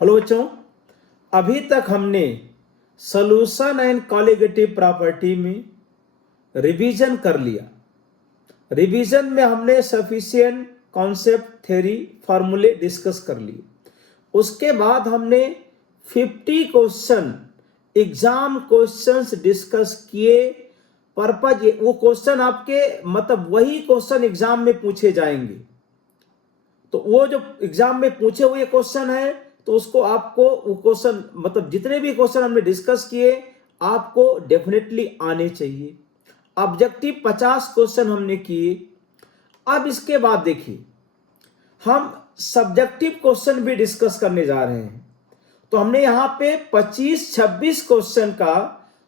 Hello बच्चों, अभी तक हमने सॉल्यूशन एंड कॉलिगेटिव प्रॉपर्टी में रिवीजन कर लिया। रिवीजन में हमने सफिशिएंट कॉन्सेप्ट, थ्योरी, फार्मूले डिस्कस कर लिए। उसके बाद हमने 50 क्वेश्चन, एग्जाम क्वेश्चंस डिस्कस किए। पर्पज वो क्वेश्चन आपके मतलब वही क्वेश्चन एग्जाम में पूछे जाएंगे। तो वो जो एग्जाम में पूछे हुए क्वेश्चन है तो उसको आपको वो क्वेश्चन मतलब जितने भी क्वेश्चन हमने डिस्कस किए आपको डेफिनेटली आने चाहिए। ऑब्जेक्टिव 50 क्वेश्चन हमने किए। अब इसके बाद देखिए हम सब्जेक्टिव क्वेश्चन भी डिस्कस करने जा रहे हैं। तो हमने यहां पे 25-26 क्वेश्चन का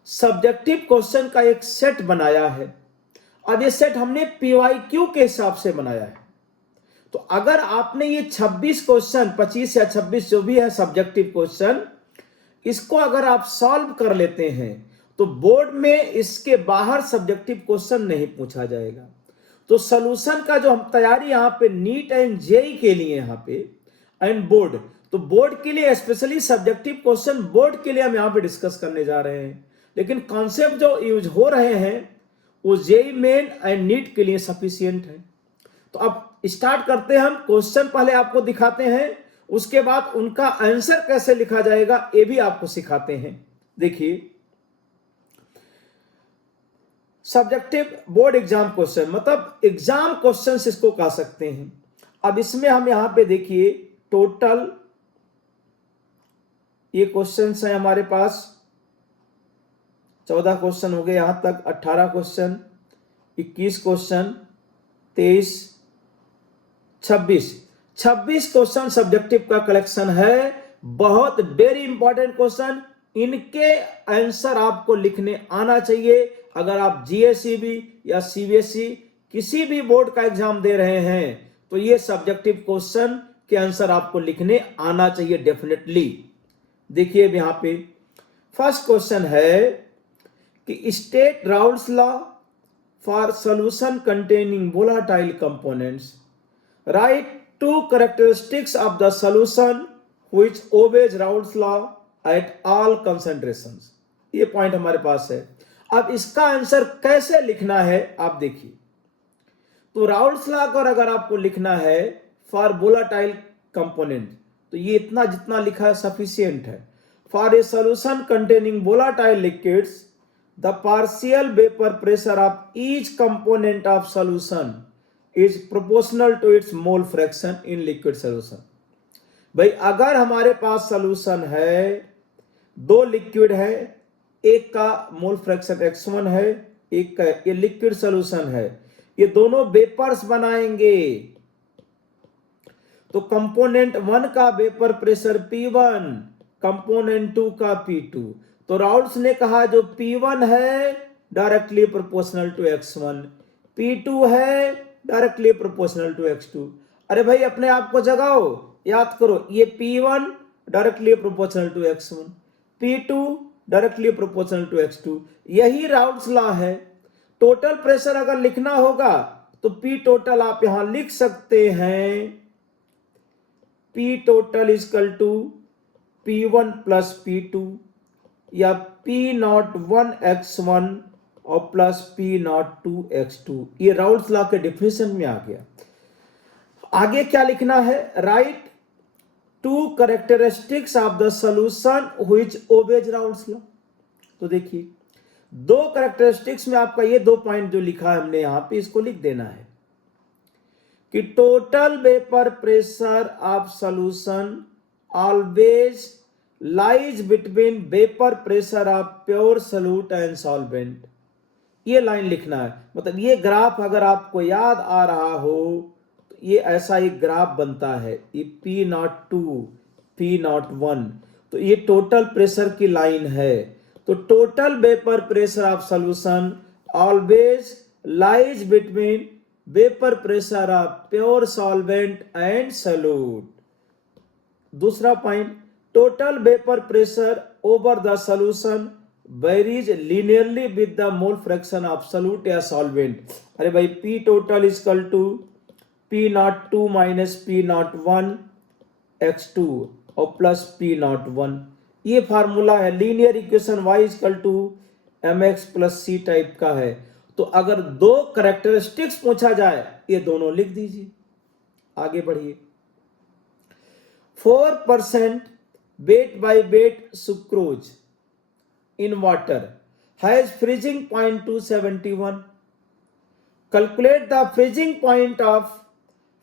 सब्जेक्टिव क्वेश्चन का एक सेट बनाया है। अब ये सेट हमने पीवाईक्यू के हिसाब से बनाया है। तो अगर आपने ये 26 क्वेश्चन, 25 या 26 जो भी है सब्जेक्टिव क्वेश्चन, इसको अगर आप सॉल्व कर लेते हैं तो बोर्ड में इसके बाहर सब्जेक्टिव क्वेश्चन नहीं पूछा जाएगा। तो सॉल्यूशन का जो हम तैयारी यहाँ पे नीट एंड जेई के लिए यहाँ पे एंड बोर्ड, तो बोर्ड के लिए स्पेशली सब्जेक्टिव क्वेश्चन बोर्ड के लिए हम यहाँ पे डिस्कस करने जा रहे हैं। लेकिन कॉन्सेप्ट जो यूज हो रहे हैं वो जेई मेन एंड नीट के लिए सफिशियंट है। तो अब स्टार्ट करते हैं। हम क्वेश्चन पहले आपको दिखाते हैं, उसके बाद उनका आंसर कैसे लिखा जाएगा ये भी आपको सिखाते हैं। देखिए सब्जेक्टिव बोर्ड एग्जाम क्वेश्चन मतलब एग्जाम क्वेश्चन इसको कह सकते हैं। अब इसमें हम यहां पे देखिए टोटल ये क्वेश्चंस हैं हमारे पास 14 क्वेश्चन हो गए यहां तक, 18 क्वेश्चन, 21 क्वेश्चन, 23, 26 क्वेश्चन सब्जेक्टिव का कलेक्शन है। बहुत वेरी इंपॉर्टेंट क्वेश्चन, इनके आंसर आपको लिखने आना चाहिए। अगर आप जीएसईबी या सीबीएसई किसी भी बोर्ड का एग्जाम दे रहे हैं तो ये सब्जेक्टिव क्वेश्चन के आंसर आपको लिखने आना चाहिए डेफिनेटली। देखिए यहां पे फर्स्ट क्वेश्चन है कि state Raoult's law for solution containing volatile components, write two characteristics of the solution which obeys Raoult's law at all concentrations। ये पॉइंट हमारे पास है। अब इसका आंसर कैसे लिखना है आप देखिए। तो राउल्ट्स लॉ को अगर आपको लिखना है फॉर वोलाटाइल कंपोनेंट तो ये इतना जितना लिखा है सफिशियंट है। For a solution containing volatile liquids the partial vapour pressure of each component of solution is proportional to its mole fraction in liquid solution. भाई अगर हमारे पास सोल्यूशन है, दो लिक्विड है, एक का मोल फ्रैक्शन x1 है, एक का ये लिक्विड सोल्यूशन है, ये दोनों वेपर्स बनाएंगे तो कंपोनेंट 1 का वेपर प्रेशर P1, कंपोनेंट 2 का P2। तो राउल्ट्स ने कहा जो P1 है directly proportional to x1, P2 है डायरेक्टली प्रोपोर्शनल टू x2। अरे भाई अपने आप को जगाओ, याद करो, ये P1 directly proportional to x1, P2 directly proportional to x2। यही राउल्ट्स लॉ है। टोटल प्रेशर अगर लिखना होगा तो P टोटल आप यहां लिख सकते हैं, P total equal to P1 plus P2 या P01 x1 और प्लस P02 x2। ये राउल्ट्स लॉ के डिफिनेशन में आ गया। आगे क्या लिखना है, right to characteristics of the solution which obeys Raoult's law. तो देखिए दो कैरेक्टरिस्टिक्स में आपका ये दो पॉइंट जो लिखा है हमने यहां पे इसको लिख देना है कि total vapour pressure of solution always lies between vapour pressure of pure solute and solvent. ये लाइन लिखना है। मतलब ये ग्राफ अगर आपको याद आ रहा हो तो ये ऐसा एक ग्राफ बनता है, ये P02 P01, तो ये टोटल प्रेशर की लाइन है। तो total vapour pressure of solution always lies between vapour pressure of pure solvent and solute. दूसरा point, total vapour pressure over the solution varies linearly with the mole fraction of solute या solvent. अरे भाई P total equal to P02 minus P01 x2 और plus P not 1। ये formula है linear equation y equal to M X plus C type का है। तो अगर दो करेक्टरिस्टिक्स पूछा जाए ये दोनों लिख दीजिए। आगे बढ़िए। 4% weight by weight sucrose in water has freezing point to 71. Calculate the freezing point of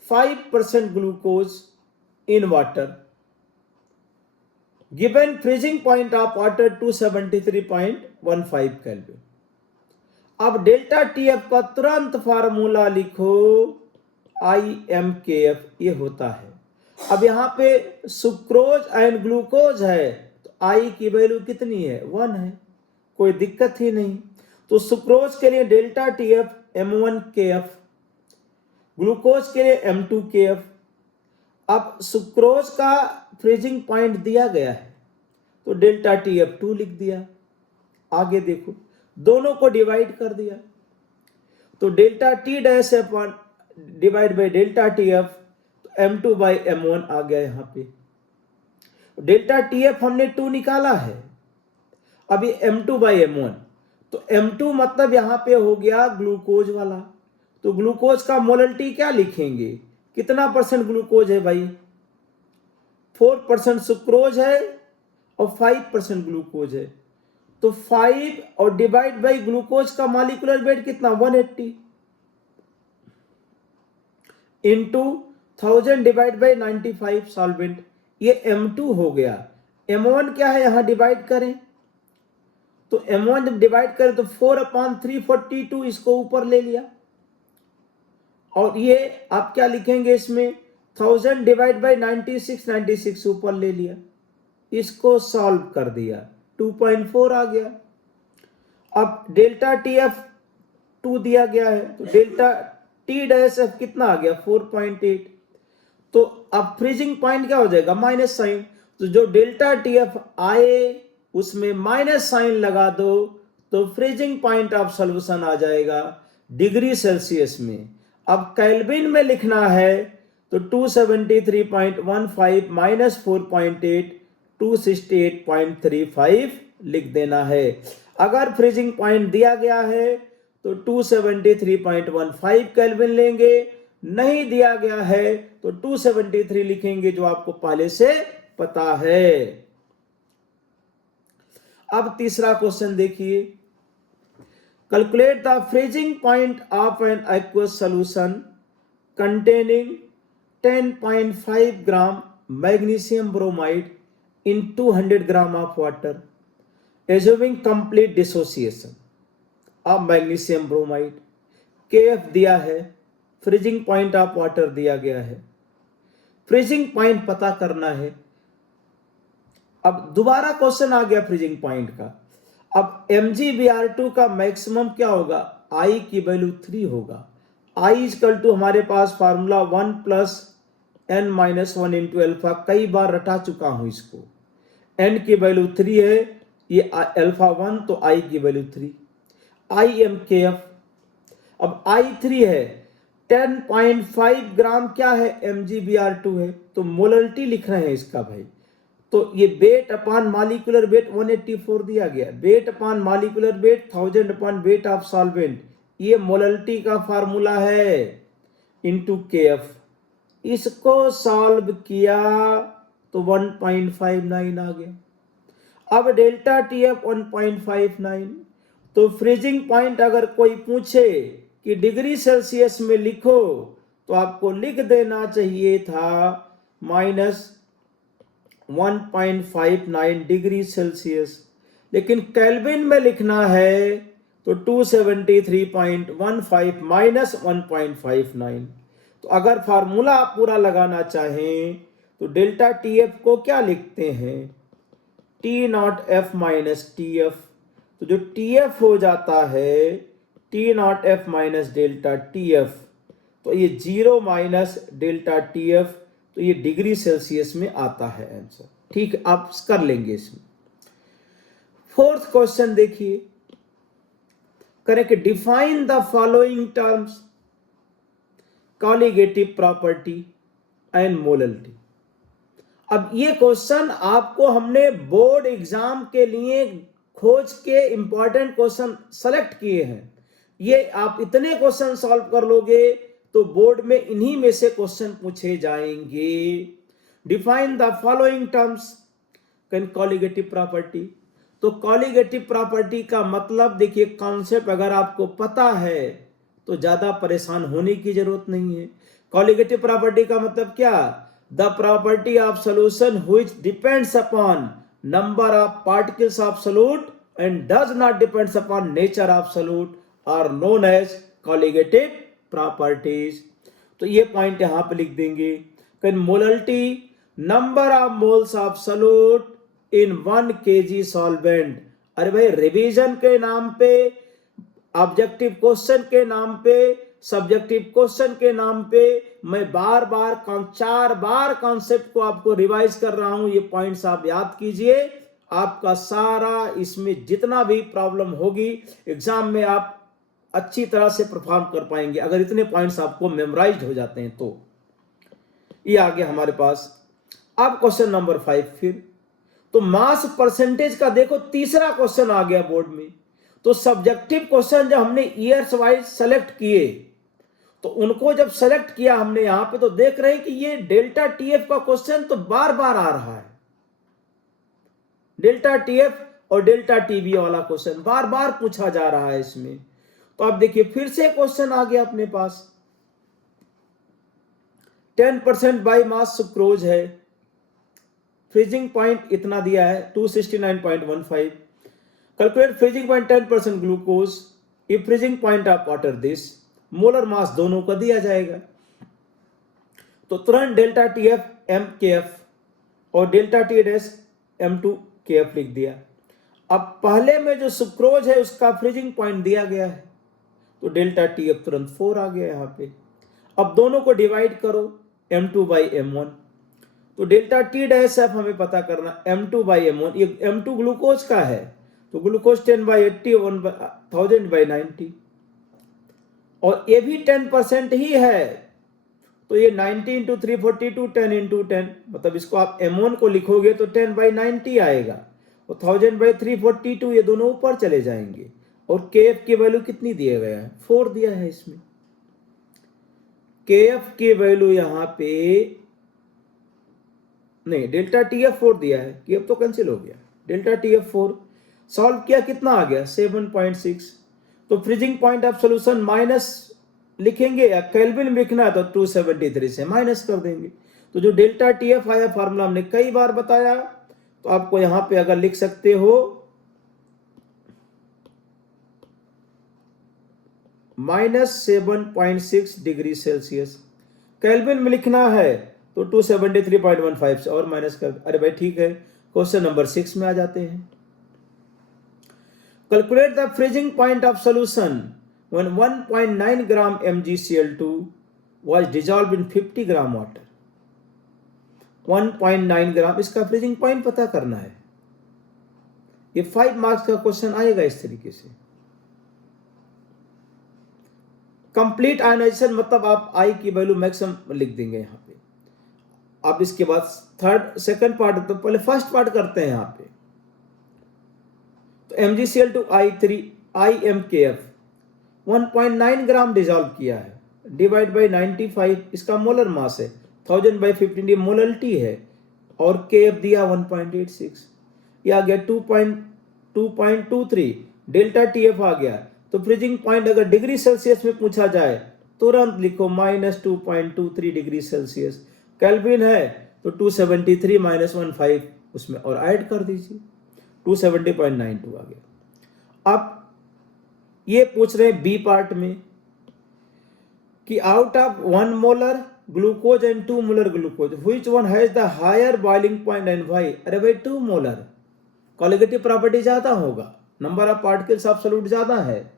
5% glucose in water. Given freezing point of water to 73.15 Kelvin. अब डेल्टा टी एफ का तुरंत फार्मूला लिखो, IMKF ये होता है। अब यहाँ पे सुक्रोज एंड ग्लूकोज है तो आई की वैल्यू कितनी है 1 है, कोई दिक्कत ही नहीं। तो सुक्रोज के लिए delta T F M1KF, glucose के लिए M2KF। अब सुक्रोज का फ्रीजिंग पॉइंट दिया गया है तो डेल्टा टी एफ 2 लिख दिया। आगे देखो, दोनों को डिवाइड कर दिया तो delta T dash F divide by delta T F, M2 by M1 आ गया। यहाँ पे डेल्टा टी एफ हमने 2 निकाला है, अभी M2 बाई M1, तो M2 मतलब यहाँ पे हो गया ग्लूकोज वाला। तो ग्लूकोज का मोलल्टी क्या लिखेंगे, कितना परसेंट ग्लूकोज है भाई, 4% सुक्रोज है और 5% ग्लूकोज है। तो 5 और डिवाइड बाई ग्लूकोज का मॉलिक्यूलर वेट कितना 180 इंटू 1000 डिवाइड बाई 95 सॉल्वेंट, ये M2 हो गया। M1 क्या है, यहां डिवाइड करें तो M1 जब डिवाइड करें तो 4/342 इसको ऊपर ले लिया, और ये आप क्या लिखेंगे इसमें 1000 डिवाइड बाई 96 ऊपर ले लिया, इसको सॉल्व कर दिया 2.4 आ गया। अब डेल्टा टी एफ 2 दिया गया है तो डेल्टा टी डैश एफ कितना आ गया 4.8। तो अब फ्रीजिंग पॉइंट क्या हो जाएगा माइनस साइन, तो जो डेल्टा टी एफ आए उसमें माइनस साइन लगा दो तो फ्रीजिंग पॉइंट ऑफ सॉल्यूशन आ जाएगा डिग्री सेल्सियस में। अब केल्विन में लिखना है तो 273.15 माइनस 4.8 268.35 लिख देना है। अगर फ्रीजिंग पॉइंट दिया गया है तो 273.15 केल्विन लेंगे, नहीं दिया गया है तो 273 लिखेंगे जो आपको पहले से पता है। अब तीसरा क्वेश्चन देखिए, calculate the freezing point of an aqueous solution containing 10.5 gram magnesium bromide in 200 gram of water assuming complete dissociation of magnesium bromide. KF दिया है, फ्रीजिंग पॉइंट ऑफ वाटर दिया गया है, फ्रीजिंग पॉइंट पता करना है। अब दोबारा क्वेश्चन आ गया फ्रीजिंग पॉइंट का। अब MgBr2 का मैक्सिमम क्या होगा, I की वैल्यू 3 होगा। I इक्वल टू हमारे पास formula 1 plus n-1 into alpha, कई बार रटा चुका हूं इसको। n की वैल्यू 3 है, ये अल्फा 1 तो I की वैल्यू 3, IMKF। अब I 3 है, 10.5 ग्राम क्या है MgBr2 है, तो मोलल्टी लिख रहे हैं इसका भाई। तो ये वेट अपान मॉलिक्यूलर वेट 184 दिया गया, weight upon molecular weight 1000 upon weight of solvent, ये मोलल्टी का फार्मूला है इनटू KF। इसको सॉल्व किया तो 1.59 आ गया। अब डेल्टा TF 1.59, तो फ्रीजिंग पॉइंट अगर कोई पूछे कि डिग्री सेल्सियस में लिखो तो आपको लिख देना चाहिए था -1.59 डिग्री सेल्सियस, लेकिन केल्विन में लिखना है तो 273.15 माइनस 1.59। तो अगर फार्मूला आप पूरा लगाना चाहें तो डेल्टा TF को क्या लिखते हैं T0F माइनस TF, तो जो TF हो जाता है T0F माइनस डेल्टा TF, तो ये 0 माइनस डेल्टा TF, तो ये डिग्री सेल्सियस में आता है आंसर। ठीक, आप कर लेंगे इसमें। फोर्थ क्वेश्चन देखिए, करें कि define the following terms colligative property and molality. अब ये क्वेश्चन आपको हमने बोर्ड एग्जाम के लिए खोज के इंपॉर्टेंट क्वेश्चन सेलेक्ट किए हैं। ये आप इतने क्वेश्चन सॉल्व कर लोगे तो बोर्ड में इन्हीं में से क्वेश्चन पूछे जाएंगे। Define the following terms colligative property. तो कॉलिगेटिव प्रॉपर्टी का मतलब देखिए, कॉन्सेप्ट अगर आपको पता है तो ज्यादा परेशान होने की जरूरत नहीं है। कॉलिगेटिव प्रॉपर्टी का मतलब क्या? The property of solution which depends upon number of particles of solute and does not depends upon nature of solute are known as colligative properties. तो ये पॉइंट यहां पे लिख देंगे। Molarity, number of moles of solute in 1 kg solvent. अरे भाई, revision के नाम पे, ऑब्जेक्टिव क्वेश्चन के नाम पे, सब्जेक्टिव क्वेश्चन के नाम पे मैं बार बार 4 बार कॉन्सेप्ट को आपको रिवाइज कर रहा हूं। ये पॉइंट्स आप याद कीजिए, आपका सारा इसमें जितना भी प्रॉब्लम होगी एग्जाम में आप अच्छी तरह से परफॉर्म कर पाएंगे अगर इतने पॉइंट्स आपको मेमोराइज्ड हो जाते हैं तो। ये आ गया हमारे पास। अब क्वेश्चन नंबर 5 फिर तो मास परसेंटेज का देखो, तीसरा क्वेश्चन आ गया बोर्ड में। तो सब्जेक्टिव क्वेश्चन जब हमने ईयर्स वाइज सेलेक्ट किए तो उनको जब सेलेक्ट किया हमने यहां पे, तो देख रहे हैं कि ये डेल्टा टीएफ का क्वेश्चन तो बार बार आ रहा है। डेल्टा टीएफ और डेल्टा टीबी वाला क्वेश्चन बार बार पूछा जा रहा है इसमें। तो अब देखिए फिर से क्वेश्चन आ गया अपने पास। 10% बाई मास सुक्रोज है, फ्रीजिंग पॉइंट इतना दिया है 269.15। Calculate freezing point 10% glucose if freezing point of water this. Molar mass दोनों का दिया जाएगा। तो तुरंत डेल्टा टीएफ एम के एफ और delta T dash M2 KF लिख दिया। अब पहले में जो सुक्रोज है उसका फ्रीजिंग पॉइंट दिया गया है तो डेल्टा टीएफ तुरंत 4 आ गया यहाँ पे। अब दोनों को डिवाइड करो M2/M1। तो डेल्टा टी डैश एफ हमें पता करना M2/M1। ये M2 ग्लूकोज का है तो ग्लूकोज 10/80 1000/90 और ये भी 10% ही है तो ये 90 × 342 10 × 10, मतलब इसको आप M1 को लिखोगे तो 10/90 आएगा और 1000/342 ये दोनों ऊपर चले जाएंगे। और KF की वैल्यू कितनी दिया गया है? 4 दिया है इसमें। KF की वैल्यू यहां पे नहीं, डेल्टा TF 4 दिया है, KF तो कैंसिल हो गया। डेल्टा TF 4 सॉल्व किया, कितना आ गया? 7.6। तो freezing point of solution minus लिखेंगे या केल्विन में लिखना है तो 273 से माइनस कर देंगे। तो जो डेल्टा TF आया फार्मूला हमने कई बार बताया, तो आपको यहां पे अगर लिख सकते हो -7.6 डिग्री सेल्सियस। केल्विन में लिखना है तो 273.15 से और माइनस कर। अरे भाई ठीक है, क्वेश्चन नंबर 6 में आ जाते हैं। Calculate the freezing point of solution when 1.9 gram MgCl2 was dissolved in 50 gram water। 1.9 ग्राम इसका फ्रीजिंग पॉइंट पता करना है। ये 5 मार्क्स का क्वेश्चन आएगा इस तरीके से। कंप्लीट आयनाइजेशन मतलब आप आई की वैल्यू मैक्सिमम लिख देंगे यहाँ पे। अब इसके बाद सेकंड पार्ट, तो पहले फर्स्ट पार्ट करते हैं यहाँ पे। तो MgCl2 I3 IMKF 1.9 ग्राम डिजॉल्व किया है, डिवाइड बाई 95 इसका मोलर मास है, 1000/15 ये मोलरिटी है और KF दिया 1.86। ये आ गया 2.23। डेल्टा TF आ गया। तो फ्रीजिंग पॉइंट अगर डिग्री सेल्सियस में पूछा जाए तुरंत लिखो -2.23 डिग्री सेल्सियस। केल्विन है तो 273 - 15 उसमें और ऐड कर दीजिए, 270.92 आ गया। अब ये पूछ रहे हैं बी पार्ट में कि out of 1 molar glucose and 2 molar glucose which one has the higher boiling point and why. अरे भाई 2 मोलर कॉलिगेटिव प्रॉपर्टी ज्यादा होगा, number of particles of solute ज्यादा है।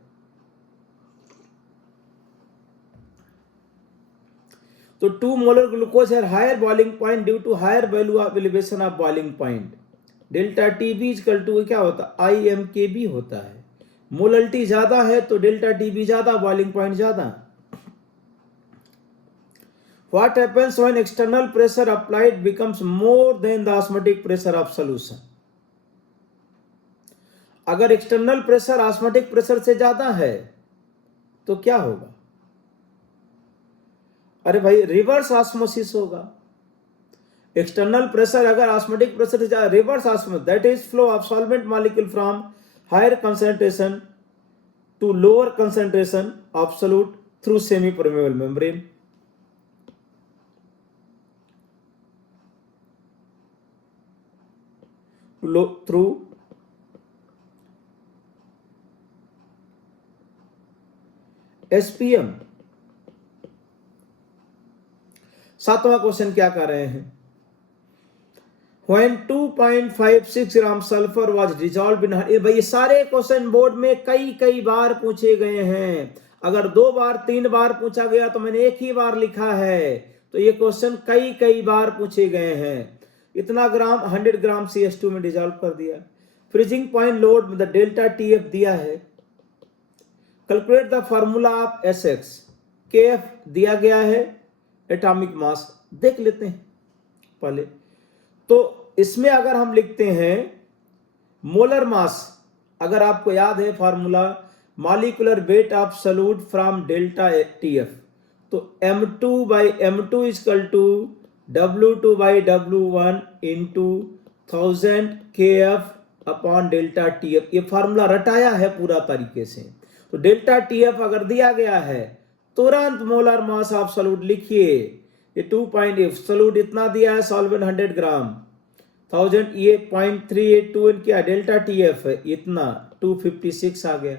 तो 2 मोलर ग्लूकोज है higher boiling point due to higher value of elevation of boiling point. Delta TB = क्या होता है? IMKB होता है। मोलरिटी ज्यादा है तो डेल्टा TB ज्यादा, बॉइलिंग पॉइंट ज्यादा। What happens when external pressure applied becomes more than the osmotic pressure of solution? अगर एक्सटर्नल प्रेशर ऑस्मोटिक प्रेशर से ज्यादा है तो क्या होगा? अरे भाई रिवर्स ऑस्मोसिस होगा। एक्सटर्नल प्रेशर अगर ऑस्मोटिक प्रेशर से ज्यादा, reverse osmosis, that is flow of solvent molecule from higher concentration to lower concentration of solute through semi permeable membrane. Through SPM. सातवां क्वेश्चन क्या कर रहे हैं? When 2.56 gram sulphur was dissolve in, ये भाई सारे क्वेश्चन बोर्ड में कई बार पूछे गए हैं। अगर 2 बार 3 बार पूछा गया तो मैंने एक ही बार लिखा है, तो ये क्वेश्चन कई बार पूछे गए हैं। इतना ग्राम 100 ग्राम CH2 में डिजॉल्व कर दिया। फ्रीजिंग पॉइंट लोड में द डेल्टा TF दिया है। Calculate the formula of SX, KF दिया गया है, एटॉमिक मास देख लेते हैं पहले। तो इसमें अगर हम लिखते हैं मोलर मास, अगर आपको याद है formula, molecular weight of solute from delta TF, तो M2 by M2 equal to W2 by W1 into 1000 KF upon delta TF। ये फार्मूला रटाया है पूरा तरीके से। तो डेल्टा TF अगर दिया गया है, तुरंत मोलर मास ऑफ सॉल्यूट लिखिए। ये 2. सॉल्यूट इतना दिया है, सॉल्वेंट 100 ग्राम, 1000, ये 0.382 क्या डेल्टा TF है, इतना 256 आ गया।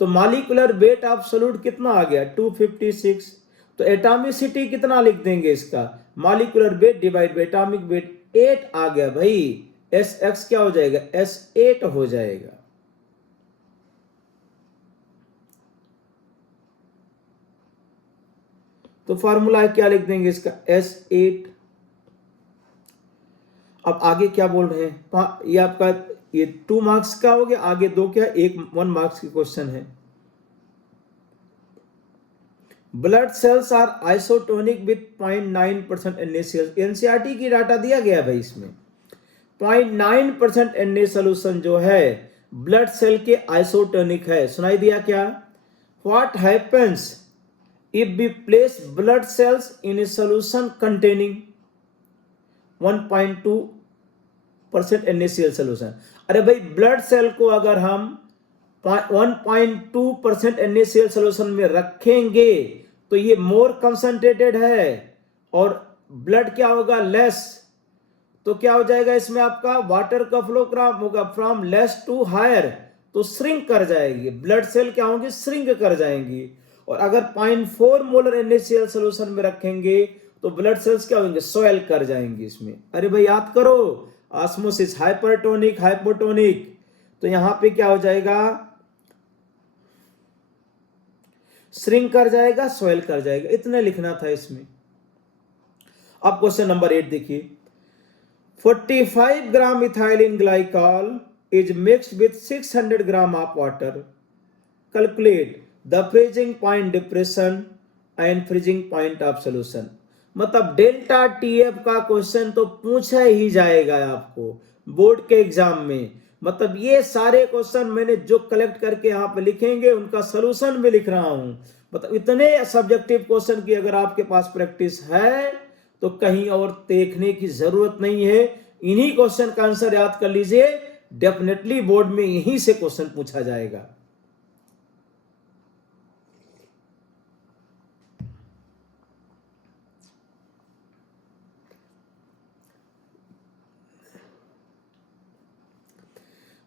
तो मॉलिक्यूलर वेट ऑफ सॉल्यूट कितना आ गया? 256। तो एटॉमिसिटी कितना लिख देंगे इसका? Molecular weight divide by atomic weight, 8 आ गया भाई। SX क्या हो जाएगा? S8 हो जाएगा। तो फॉर्मूला क्या लिख देंगे इसका? S8। अब आगे क्या बोल रहे हैं? ये आपका ये 2 मार्क्स का हो गया, आगे 2 क्या? 1 मार्क्स की क्वेश्चन है। Blood cells are isotonic with 0.9% NaCl। NCERT की डाटा दिया गया भाई, इसमें 0.9% Na सोल्यूशन जो है ब्लड सेल के आइसोटोनिक है। सुनाई दिया क्या? What happens if we place blood cells in a solution containing 1.2% NaCl solution। अरे भाई ब्लड सेल को अगर हम 1.2% NaCl सॉल्यूशन में रखेंगे तो ये मोर कंसंट्रेटेड है, और ब्लड क्या होगा? लेस। तो क्या हो जाएगा इसमें? आपका वाटर का फ्लो होगा फ्रॉम लेस टू हायर, तो श्रिंक कर जाएगी। ब्लड सेल क्या होंगी? श्रिंक कर जाएंगी। और अगर 0.4 मोलर NaCl सॉल्यूशन में रखेंगे तो ब्लड सेल्स क्या होंगे? स्वेल कर जाएंगे इसमें। अरे भाई याद करो, ऑस्मोसिस हाइपरटोनिक हाइपोटोनिक, तो यहां पे क्या हो जाएगा? श्रिंक कर जाएगा, स्वेल कर जाएगा। इतना लिखना था इसमें। अब क्वेश्चन नंबर 8 देखिए। 45 gram ethylene glycol is mixed with 600 gram of water. Calculate the freezing point depression and freezing point of solution. मतलब डेल्टा TF का क्वेश्चन तो पूछा ही जाएगा आपको बोर्ड के एग्जाम में। मतलब ये सारे क्वेश्चन मैंने जो कलेक्ट करके यहाँ पे लिखेंगे उनका सॉल्यूशन भी लिख रहा हूं। मतलब इतने सब्जेक्टिव क्वेश्चन की अगर आपके पास प्रैक्टिस है तो कहीं और देखने की जरूरत नहीं है। इन्हीं क्वेश्चन का आंसर याद कर लीजिए, डेफिनेटली बोर्ड में यहीं से क्वेश्चन पूछा जाएगा।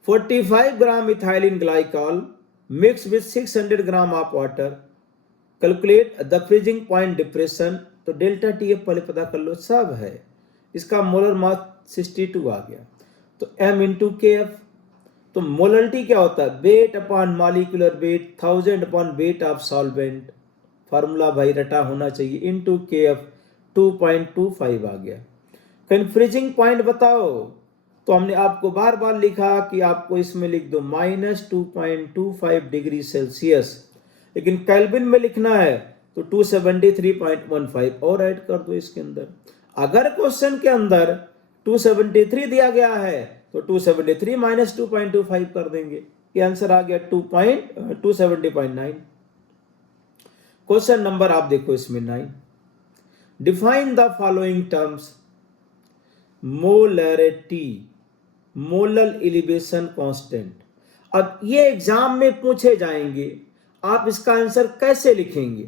"45 gram ethylene glycol mix with 600 gram of water, calculate the freezing point depression." तो डेल्टा TF पहले पता कर लो, सब है। इसका मोलर मास 62 आ गया। तो M इंटू KF। तो मोलरिटी क्या होता है? Weight upon molecular weight 1000 upon weight of solvent. Formula भाई रटा होना चाहिए। इंटू KF 2.25 आ गया। कहीं फ्रीजिंग पॉइंट बताओ, तो हमने आपको बार बार लिखा कि आपको इसमें लिख दो -2.25 डिग्री सेल्सियस, लेकिन केल्विन में लिखना है तो 273.15 और ऐड कर दो इसके अंदर। अगर क्वेश्चन के अंदर 273 दिया गया है तो 273 माइनस 2.25 कर देंगे, ये आंसर आ गया 270.9। क्वेश्चन नंबर आप देखो इसमें 9, define the following terms molarity, molar elevation constant. अब ये एग्जाम में पूछे जाएंगे, आप इसका आंसर कैसे लिखेंगे?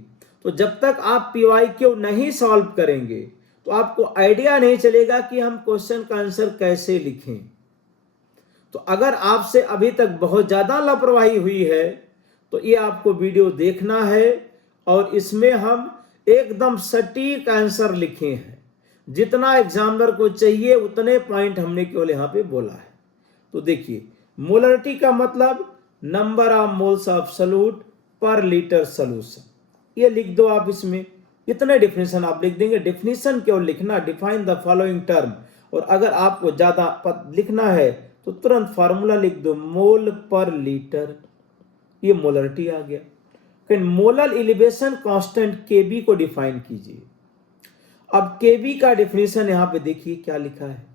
तो जब तक आप PYQ नहीं सॉल्व करेंगे तो आपको आइडिया नहीं चलेगा कि हम क्वेश्चन का आंसर कैसे लिखें। तो अगर आपसे अभी तक बहुत ज्यादा लापरवाही हुई है तो ये आपको वीडियो देखना है और इसमें हम एकदम सटीक आंसर लिखे हैं। जितना एग्जामिनर को चाहिए उतने पॉइंट हमने केवल यहाँ पे बोला है। तो देखिए, मोलरिटी का मतलब number of moles of solute पर लीटर सॉल्यूशन, ये लिख दो आप। इसमें इतने डेफिनेशन आप लिख देंगे, डेफिनेशन केवल लिखना, डिफाइन द फॉलोइंग टर्म। और अगर आपको ज्यादा लिखना है तो तुरंत फार्मूला लिख दो, मोल पर लीटर, ये मोलरिटी आ गया। फिर मोलर एलिवेशन कांस्टेंट Kb को डिफाइन कीजिए। अब Kb का डेफिनेशन यहां पे देखिए क्या लिखा है,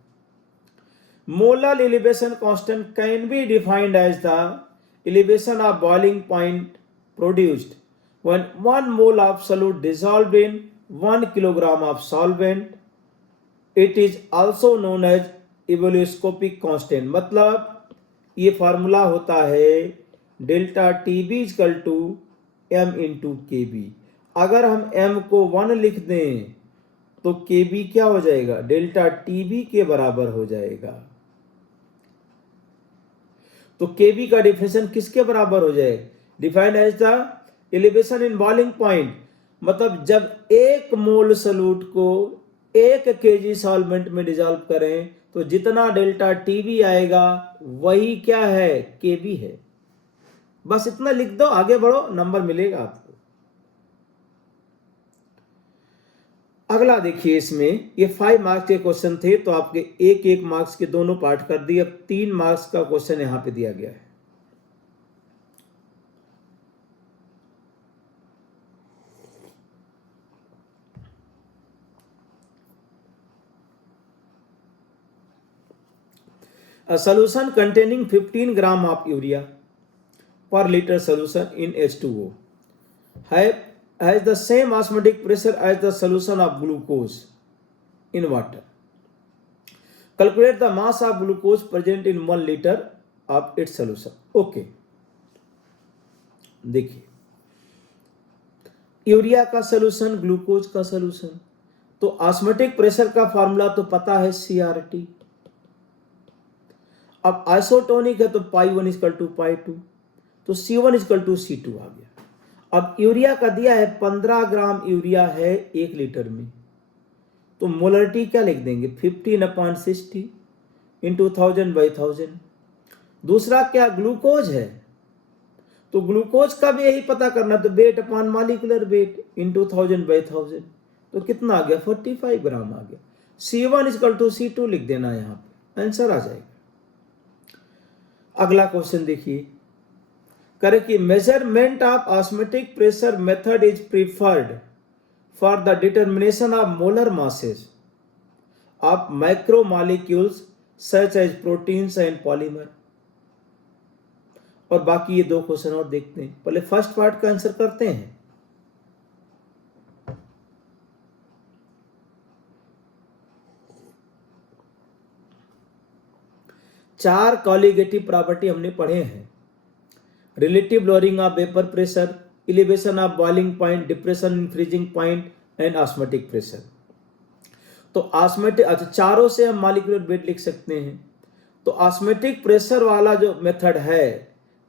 molar elevation constant can be defined as the elevation of boiling point produced when 1 mole of solute dissolved in 1 kilogram of solvent. It is also known as evoluoscopic constant। मतलब ये formula होता है delta TB equal to m into KB। अगर हम m को 1 लिख दें तो KB क्या हो जाएगा, डेल्टा TB के बराबर हो जाएगा। तो KB का डिफिनेशन किसके बराबर हो जाएगा, defined as the elevation in boiling point. मतलब जब 1 मोल सॉल्यूट को 1 kg सॉल्वेंट में डिसॉल्व करें तो जितना डेल्टा TB आएगा वही क्या है, KB है। बस इतना लिख दो, आगे बढ़ो, नंबर मिलेगा आपको। अगला देखिए, इसमें ये 5 मार्क्स के क्वेश्चन थे तो आपके 1-1 मार्क्स के दोनों पार्ट कर दिए। अब 3 मार्क्स का क्वेश्चन यहां पे दिया गया है। A solution containing 15 gram of urea per liter solution in H2O has the same osmotic pressure as the solution of glucose in water. Calculate the mass of glucose present in 1 liter of its solution. Okay. देखिए, urea का solution, glucose का solution, तो osmotic pressure का formula तो पता है CRT। अब isotonic है तो π1 इक्वल टू π2, तो C1 इक्वल टू C2 आ गया। अब यूरिया का दिया है 15 ग्राम यूरिया है 1 लीटर में, तो मोलरिटी क्या लिख देंगे, 15/60 इंटू 1000/1000। दूसरा क्या, ग्लूकोज है, तो ग्लूकोज का भी यही पता करना, तो weight upon molecular weight into 1000/1000, तो कितना आ गया, 45 ग्राम आ गया। C1 इक्वल टू C2 लिख देना, यहाँ पे आंसर आ जाएगा। अगला क्वेश्चन देखिए, करें कि measurement of osmotic pressure method is preferred for the determination of molar masses of macromolecules such as proteins and polymer. और बाकी ये 2 क्वेश्चन और देखते हैं, पहले फर्स्ट पार्ट का आंसर करते हैं। चार कॉलिगेटिव प्रॉपर्टी हमने पढ़े हैं, relative lowering of vapour pressure, elevation of boiling point, depression in freezing point and osmotic pressure. तो ऑस्मोटिक, अच्छा चारों से हम मॉलिक्यूलर वेट लिख सकते हैं। तो ऑस्मोटिक प्रेशर वाला जो मेथड है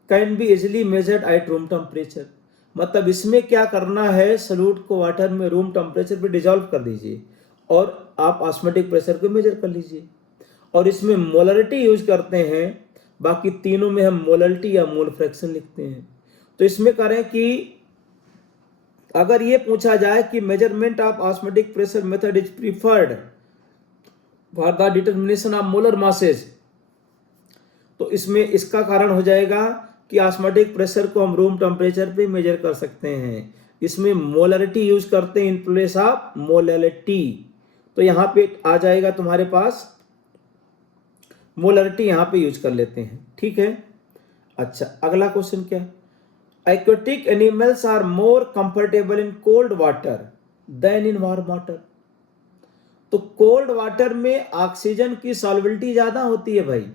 can be easily measured at room temperature. मतलब इसमें क्या करना है, सॉल्यूट को वाटर में रूम टेम्परेचर पे डिसॉल्व कर दीजिए और आप ऑस्मोटिक प्रेशर को मेजर कर लीजिए। और इसमें मोलरिटी यूज करते हैं, बाकी तीनों में हम मोलरिटी या मोल फ्रैक्शन लिखते हैं। तो इसमें करें कि अगर ये पूछा जाए कि measurement of osmotic pressure method is preferred for the determination of molar masses, तो इसमें इसका कारण हो जाएगा कि ऑस्मोटिक प्रेशर को हम रूम टेम्परेचर पे मेजर कर सकते हैं, इसमें मोलरिटी यूज करते हैं इन प्लेस ऑफ मोलैलिटी। तो यहां पे आ जाएगा तुम्हारे पास मोलरिटी, यहां पे यूज कर लेते हैं, ठीक है। अच्छा, अगला क्वेश्चन क्या, aquatic animals are more comfortable in cold water than in warm water. तो कोल्ड वाटर में ऑक्सीजन की सॉल्युबिलिटी ज्यादा होती है भाई,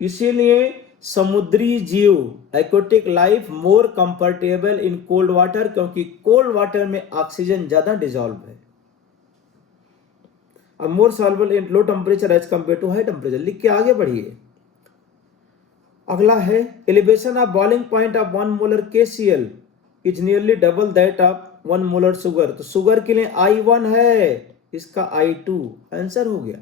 इसीलिए समुद्री जीव aquatic life more comfortable in cold water, क्योंकि कोल्ड वाटर में ऑक्सीजन ज्यादा डिजॉल्व है। अब more soluble in low temperature as compare to high temperature, लिख के आगे बढ़िए। अगला है elevation of boiling point of 1 molar KCl is nearly double that of 1 molar sugar. तो शुगर के लिए I1 है, इसका I2 आंसर हो गया।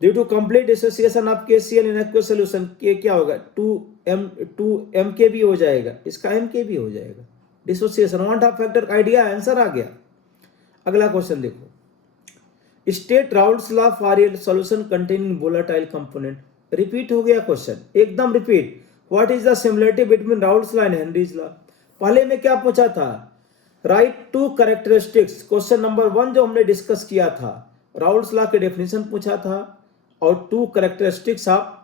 Due to complete dissociation of KCl in aqueous solution, के क्या होगा 2 MkB हो जाएगा, इसका MkB हो जाएगा। डिसोसिएशन वांट ऑफ फैक्टर का आइडिया, आंसर आ गया। अगला क्वेश्चन देखो, state Raoult's law for a solution containing volatile component. Repeat हो गया क्वेश्चन, एकदम repeat. What is the similarity between Raoult's law and Henry's law. पहले में क्या पूछा था, right to characteristics, question number 1 जो हमने डिस्कस किया था, राउल्ट्स लॉ के डेफिनेशन पूछा था और 2 कैरेक्टरिस्टिक्स ऑफ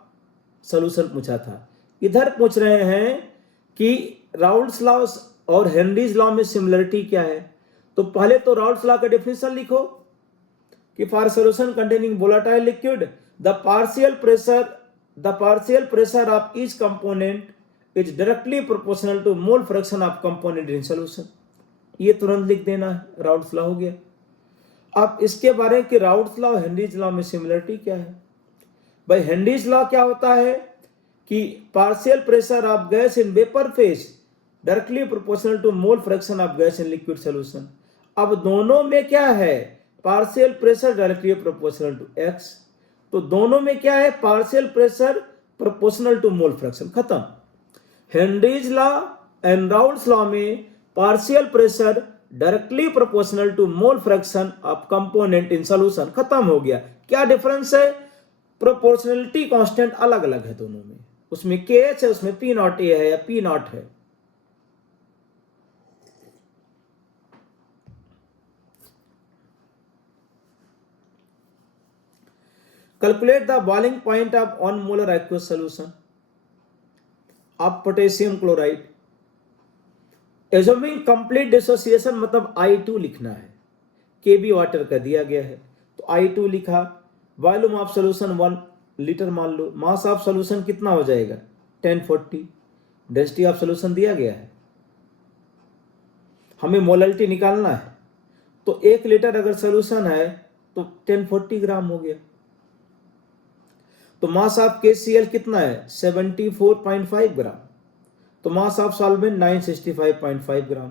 सॉल्यूशन पूछा था। इधर पूछ रहे हैं कि राउल्ट्स लॉ और हेनरीज लॉ में सिमिलरिटी क्या है। तो पहले तो राउल्ट्स लॉ का डेफिनेशन लिखो कि for solution containing volatile liquid the partial pressure of each component is directly proportional to mole fraction of component in solution। ये तुरंत लिख देना है, राउल्ट्स लॉ हो गया। अब इसके बारे में कि राउल्ट्स लॉ और हेनरीज लॉ में सिमिलरिटी क्या है। भाई हेनरीज लॉ क्या होता है कि partial pressure of gas in vapour phase directly proportional to mole fraction of gas in liquid solution. अब दोनों में क्या है, partial pressure directly proportional to x, तो दोनों में क्या है, partial pressure proportional to mole fraction, खत्म। Henry's law and Raoult's law में partial pressure directly proportional to mole fraction of component in solution, खत्म हो गया। क्या डिफरेंस है, प्रोपोर्शनलिटी कांस्टेंट अलग अलग है दोनों में, उसमें KH है, उसमें P0A है या P0 है। Calculate the boiling point of 1 molar aqueous solution of potassium chloride assuming complete dissociation, मतलब I2 लिखना है, KB वाटर का दिया गया है तो I2 लिखा। वॉल्यूम ऑफ सॉल्यूशन 1 लीटर मान लो, मास ऑफ सॉल्यूशन कितना हो जाएगा 1040, डेंसिटी ऑफ सॉल्यूशन दिया गया है, हमें मोलरिटी निकालना है। तो 1 लीटर अगर सॉल्यूशन है तो 1040 ग्राम हो गया। तो मास ऑफ KCl कितना है 74.5 ग्राम, तो मास ऑफ सॉल्वेंट 965.5 ग्राम।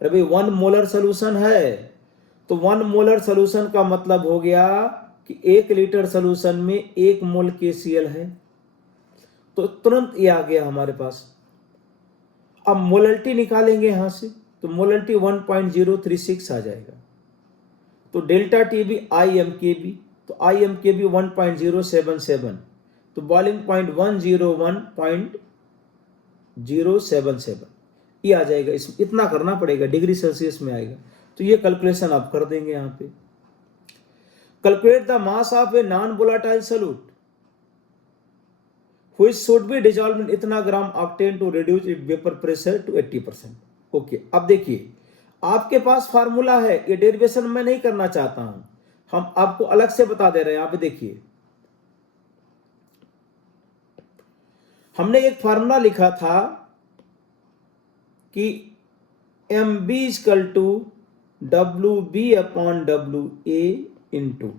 अरे भाई 1 मोलर सॉल्यूशन है तो 1 मोलर सॉल्यूशन का मतलब हो गया कि 1 लीटर सॉल्यूशन में 1 मोल KCl है, तो तुरंत ये आ गया हमारे पास। अब मोलरिटी निकालेंगे यहां से, तो मोलरिटी 1.036 आ जाएगा। तो डेल्टा TB IMKB, तो IMKB 1.077, तो बॉइलिंग पॉइंट 101.077 ये आ जाएगा। इस इतना करना पड़ेगा, डिग्री सेल्सियस में आएगा। तो ये कैलकुलेशन आप कर देंगे यहाँ पे। Calculate the mass of a non volatile solute which should be dissolved in इतना gram octane to reduce it vapour pressure to 80%। Okay, अब देखिए आपके पास फार्मूला है, ये डेरिवेशन मैं नहीं करना चाहता हूं, हम आपको अलग से बता दे रहे हैं। आप देखिए हमने एक फार्मूला लिखा था कि MB = WB/WA into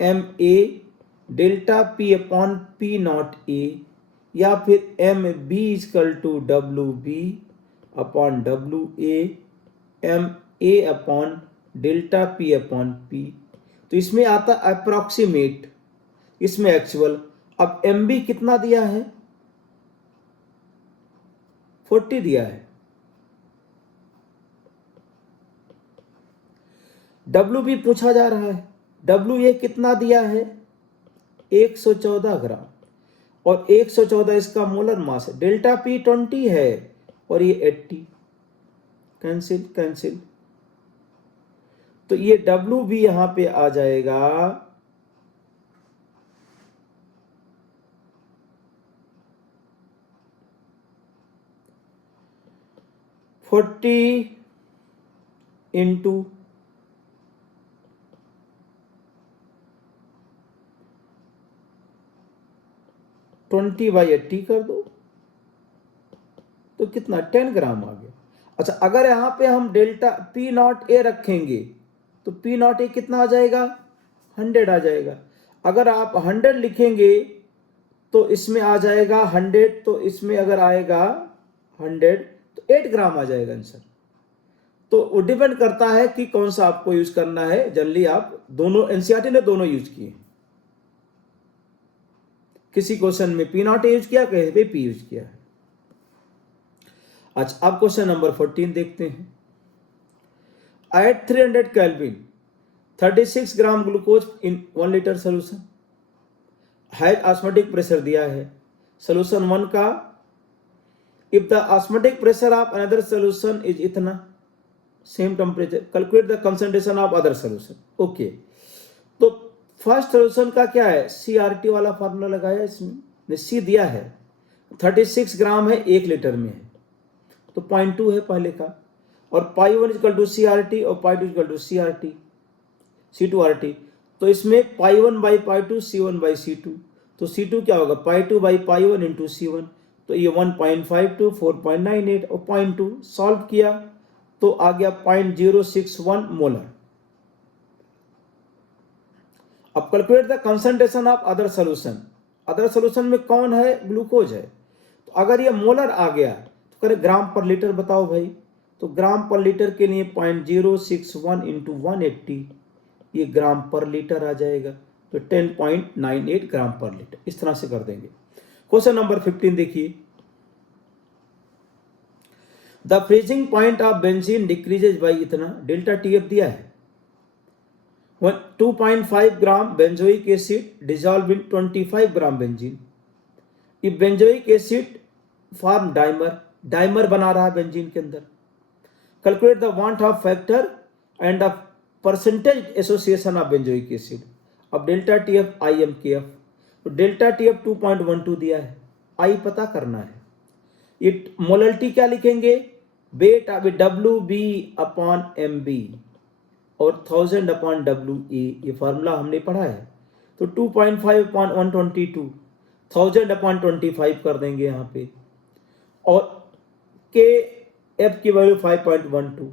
MA delta P/P0A, या फिर MB = WB/WA MA delta P/P। तो इसमें आता अप्रोक्सीमेट, इसमें एक्चुअल। अब MB कितना दिया है 40 दिया है, WB पूछा जा रहा है, WA कितना दिया है 114 ग्राम, और 114 इसका मोलर मास है। डेल्टा P 20 है और ये 80, कैंसिल कैंसिल, तो ये W भी यहां पे आ जाएगा 40 इंटू 20/80 कर दो, तो कितना 10 ग्राम आ गया। अच्छा, अगर यहां पे हम डेल्टा P नॉट ए रखेंगे तो P नॉट ए कितना आ जाएगा 100 आ जाएगा। अगर आप 100 लिखेंगे तो इसमें आ जाएगा 100, तो इसमें अगर आएगा 100 तो 8 ग्राम आ जाएगा आंसर। तो वो डिपेंड करता है कि कौन सा आपको यूज करना है। जनरली आप दोनों, एनसीईआरटी ने दोनों यूज किए, किसी क्वेश्चन में P नॉट यूज किया, कहीं पे P यूज किया है। अच्छा, अब क्वेश्चन नंबर 14 देखते हैं। At 300 kelvin 36 gram glucose in 1 litre solution has osmotic pressure दिया है सोल्यूशन 1 का। If the osmotic pressure of another solution is इतना, same temperature, calculate the concentration of other solution. Okay, तो फर्स्ट सोल्यूशन का क्या है, CRT वाला formula लगाया इसमें, C दिया है 36 ग्राम है 1 लीटर में है, तो 0.2 है पहले का, और π1 इक्वल टू CRT और π2 इक्वल टू CRT C2RT। तो इसमें π1/π2 C1/C2, तो C2 क्या होगा π2/π1 इंटू C1, तो ये 1.52 4.98 और 0.2 सॉल्व किया तो आ गया 0.061 मोलर। अब calculate the concentration of other solution. Other solution में कौन है, ग्लूकोज है। तो अगर ये मोलर आ गया तो करे ग्राम पर लीटर बताओ भाई, तो ग्राम पर लीटर के लिए 0.061 इंटू 180, ये ग्राम पर लीटर आ जाएगा, तो 10.98 ग्राम पर लीटर। इस तरह से कर देंगे। क्वेश्चन नंबर 15 देखिए। The freezing point of benzene decreases by इतना, डेल्टा TF दिया है। 2.5 gram benzoic acid dissolve in 25 gram benzene. If benzoic acid form dimer, dimer बना रहा है बेंजीन के अंदर। Calculate the van't Hoff factor and the percentage association of benzoic acid. अब delta TF IMKF, तो delta TF 2.12 दिया है, I पता करना है। ये मोलरिटी क्या लिखेंगे, weight of WB upon MB और 1000 अपॉन WA, ये फार्मूला हमने पढ़ा है। तो 2.5 अपॉन 122, 1000 अपॉन 25 कर देंगे यहाँ पे, और KF की वैल्यू 5.12।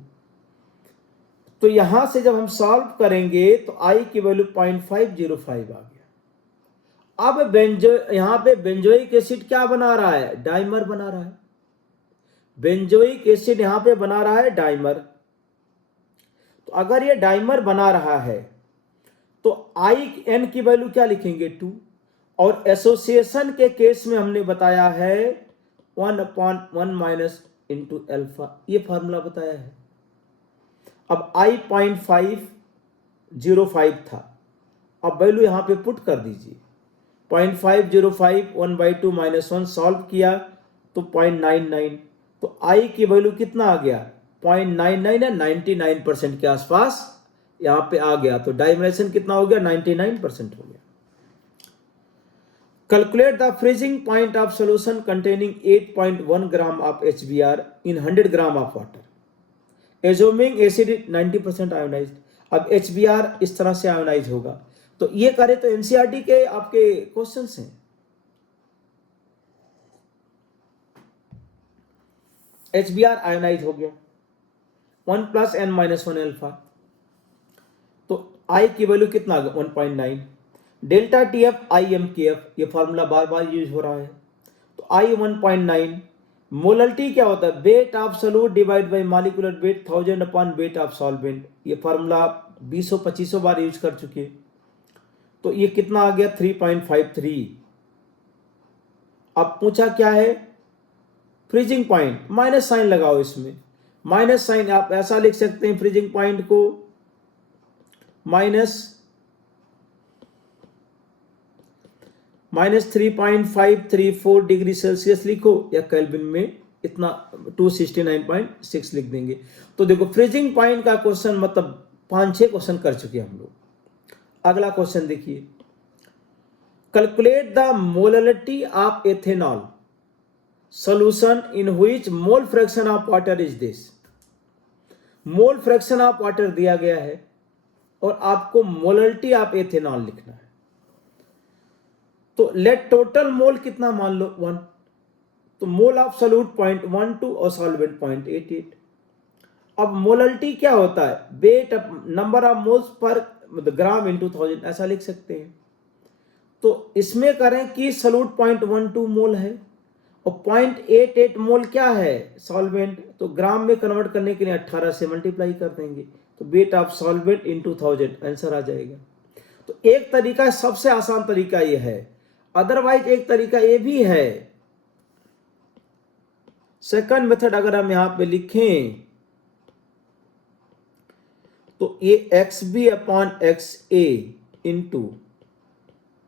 तो यहां से जब हम सॉल्व करेंगे तो I की वैल्यू 0.505 आ गया। अब यहां पे बेंजोइक एसिड क्या बना रहा है, डाइमर बना रहा है। बेंजोइक एसिड यहां पे बना रहा है डाइमर। तो अगर ये डाइमर बना रहा है तो IN की वैल्यू क्या लिखेंगे 2, और एसोसिएशन के केस में हमने बताया है 1/1 माइनस इंटू अल्फा, ये फार्मूला बताया है। अब I 0.505 था, अब वैल्यू यहां पे पुट कर दीजिए, 0.505 1/2 माइनस 1 सॉल्व किया तो 0.99, तो I की वैल्यू कितना आ गया 0.99 है, 99% के आसपास यहां पे आ गया। तो डाइमरेशन कितना हो गया 99% हो गया। Calculate the freezing point of solution containing 8.1 gram of HBr in 100 gram of water. Assuming acid 90% ionised. अब HBr इस तरह से आयोनाइज होगा। तो ये करें तो एनसीईआरटी के आपके क्वेश्चंस हैं। HBr आयोनाइज हो गया 1 + n-1 अल्फा, तो I की वैल्यू कितना आ गया 1.9। डेल्टा TF IMKF, ये फार्मूला बार बार यूज हो रहा है, तो I 1.9। मोलरिटी क्या होता है, weight of solute divide by molecular weight 1000 upon weight of solvent. ये फार्मूला 20-25 बार यूज कर चुके। तो ये कितना आ गया 3.53। अब पूछा क्या है फ्रीजिंग पॉइंट, माइनस साइन लगाओ इसमें। माइनस साइन आप ऐसा लिख सकते हैं फ्रीजिंग पॉइंट को -3.534 डिग्री सेल्सियस लिखो या केल्विन में इतना 269.6 लिख देंगे। तो देखो फ्रीजिंग पॉइंट का क्वेश्चन मतलब 5-6 क्वेश्चन कर चुके हम लोग। अगला क्वेश्चन देखिए, calculate the molarity of ethanol solution in which mole fraction of water is this. Mole fraction of water दिया गया है और आपको मोलरिटी ऑफ एथेनॉल लिखना है। तो लेट टोटल मोल कितना मान लो 1, तो मोल ऑफ सॉल्यूट 0.12 और सॉल्वेंट 0.88। अब मोलरिटी क्या होता है, wait number of moles per gram into 1000 ऐसा लिख सकते हैं। तो इसमें करें कि सॉल्यूट 0.12 मोल है और 0.88 मोल क्या है सॉल्वेंट, तो ग्राम में कन्वर्ट करने के लिए 18 से मल्टीप्लाई कर देंगे, तो weight of solvent into 1000 answer आ जाएगा। तो एक तरीका, सबसे आसान तरीका ये है, अदरवाइज एक तरीका ये भी है, सेकंड मेथड अगर हम यहां पे लिखें तो ये X B upon X A into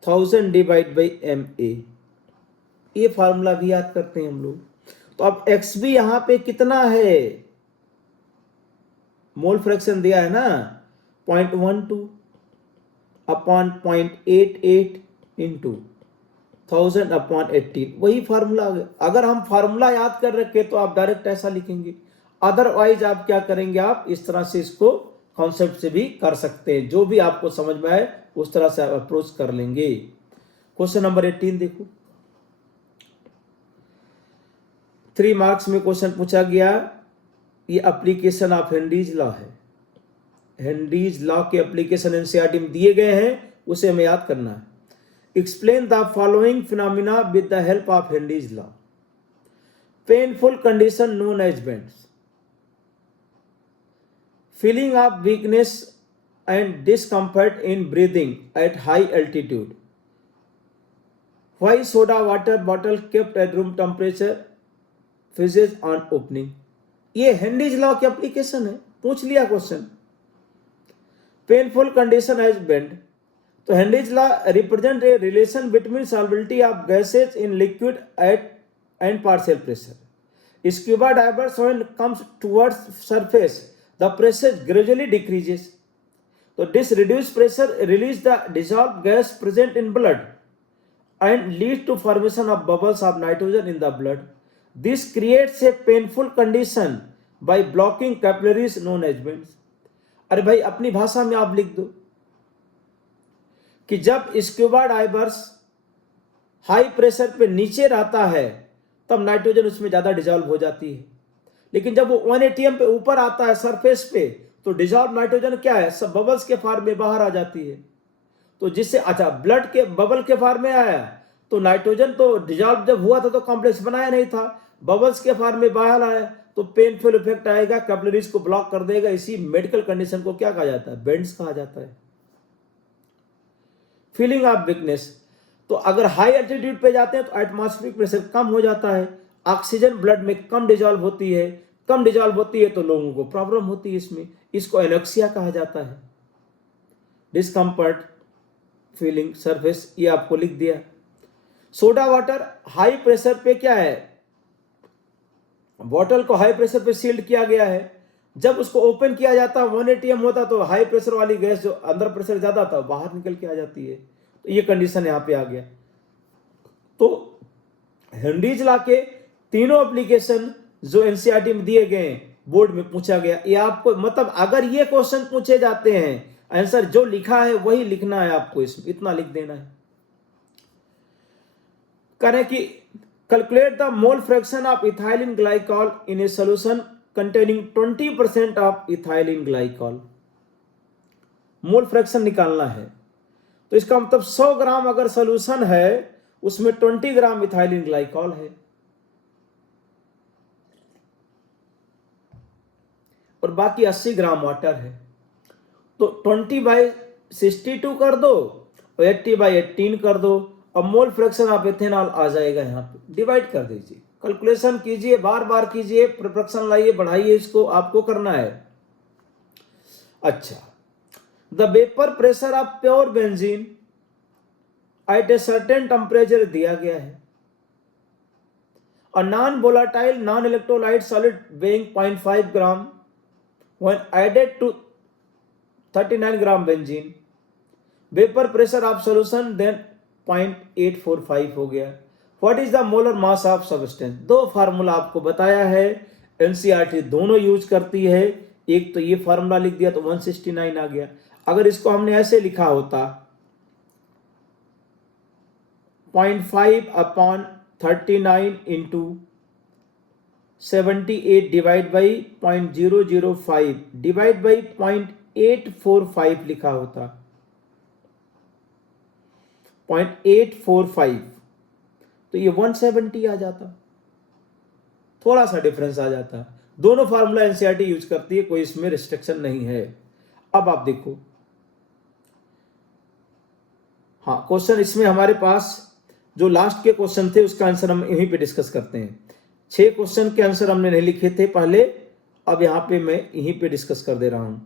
1000 divide by M A, ये फार्मूला भी याद करते हैं हम लोग। तो अब एक्स बी यहां पे कितना है, मोल फ्रैक्शन दिया है ना 0.12 अपॉन 0.88 इंटू 1000 अपॉन 18, वही फार्मूला। अगर हम फार्मूला याद कर रखे तो आप डायरेक्ट ऐसा लिखेंगे, अदरवाइज आप क्या करेंगे, आप इस तरह से इसको कॉन्सेप्ट से भी कर सकते हैं, जो भी आपको समझ में आए उस तरह से आप अप्रोच कर लेंगे। क्वेश्चन नंबर 18 देखो, 3 मार्क्स में क्वेश्चन पूछा गया, ये एप्लीकेशन ऑफ हेनरीज लॉ है। हेनरीज लॉ के एप्लीकेशन एनसीईआरटी में दिए गए हैं, उसे हमें याद करना है। Explain the following phenomena with the help of Henry's law. Painful condition known as bends, feeling of weakness and discomfort in breathing at high altitude. Why soda water bottle kept at room temperature fizzes on opening? ये Henry's law की application है, पूछ लिया question. Painful condition as bend, तो Henry's law represent a relation between solubility of gases in liquid at and partial pressure. Scuba divers when comes towards surface the pressure gradually decreases. So this reduced pressure releases the dissolved gas present in blood and leads to formation of bubbles of nitrogen in the blood. This creates a painful condition by blocking capillaries known as veins. अरे भाई अपनी भाषा में आप लिख दो कि जब स्क्यूबा डाइवर्स हाई प्रेशर पे नीचे रहता है तब नाइट्रोजन उसमें ज्यादा डिजॉल्व हो जाती है, लेकिन जब वो 1 atm पे ऊपर आता है सरफेस पे तो डिजॉल्व नाइट्रोजन क्या है, सब बबल्स के फॉर्म में बाहर आ जाती है। तो जिससे अच्छा ब्लड के बबल के फॉर्म में आया तो नाइट्रोजन तो डिजॉल्व जब हुआ था तो कॉम्प्लेक्स बनाया नहीं था, बबल्स के फॉर्म में बाहर आया तो पेनफुल इफेक्ट आएगा, कैपिलरीज को ब्लॉक कर देगा। इसी मेडिकल कंडीशन को क्या कहा जाता है, बेंड्स कहा जाता है। फीलिंग ऑफ वीकनेस, तो अगर हाई एल्टीट्यूड पे जाते हैं तो एटमॉस्फेरिक प्रेशर कम हो जाता है, ऑक्सीजन ब्लड में कम डिजॉल्व होती है, कम डिजॉल्व होती है तो लोगों को प्रॉब्लम होती है इसमें, इसको एनोक्सिया कहा जाता है। डिस्कम्फर्ट फीलिंग सरफेस, ये आपको लिख दिया। सोडा वाटर हाई प्रेशर पे क्या है, बॉटल को हाई प्रेशर पे सील्ड किया गया है, जब उसको ओपन किया जाता 1 atm होता तो हाई प्रेशर वाली गैस जो अंदर प्रेशर ज्यादा था बाहर निकल के आ जाती है, तो ये कंडीशन यहां पे आ गया। तो हेनरीज लॉ के तीनों एप्लीकेशन जो एनसीईआरटी में दिए गए बोर्ड में पूछा गया, ये आपको मतलब अगर ये क्वेश्चन पूछे जाते हैं आंसर जो लिखा है वही लिखना है आपको, इसमें इतना लिख देना है। करें कि calculate the mole fraction of ethylene glycol in A solution containing 20% of ethylene glycol. Mole fraction निकालना है तो इसका मतलब 100 ग्राम अगर सॉल्यूशन है उसमें 20 ग्राम इथाइलिन ग्लाइकॉल है और बाकी 80 ग्राम वाटर है, तो 20/62 कर दो और 80/18 कर दो। अब मोल फ्रैक्शन ऑफ इथेनॉल आ जाएगा, यहाँ पे डिवाइड कर दीजिए, कैलकुलेशन कीजिए, बार बार कीजिए, फ्रैक्शन लाइए, बढ़ाइए, इसको आपको करना है। अच्छा, the vapour pressure of pure benzene at a certain temperature दिया गया है A non-volatile, non-electrolyte solid weighing 0.5 gram when added to 39 gram benzene, vapor pressure of solution then 0.845 हो गया. What is the molar mass of substance? दो formula आपको बताया है, NCERT दोनों यूज करती है. एक तो ये फार्मूला लिख दिया तो 169 आ गया. अगर इसको हमने ऐसे लिखा होता 0.5 upon 39 into 78 divide by 0.005 divide by 0.845 लिखा होता 0.845 तो ये 170 आ जाता. थोड़ा सा डिफरेंस आ जाता. दोनों फार्मूला एनसीईआरटी यूज करती है, कोई इसमें रिस्ट्रिक्शन नहीं है. अब आप देखो, हाँ क्वेश्चन इसमें हमारे पास जो लास्ट के क्वेश्चन थे उसका आंसर हम यहीं पे डिस्कस करते हैं. 6 क्वेश्चन के आंसर हमने नहीं लिखे थे पहले, अब यहां पे मैं यहीं पे डिस्कस कर दे रहा हूं.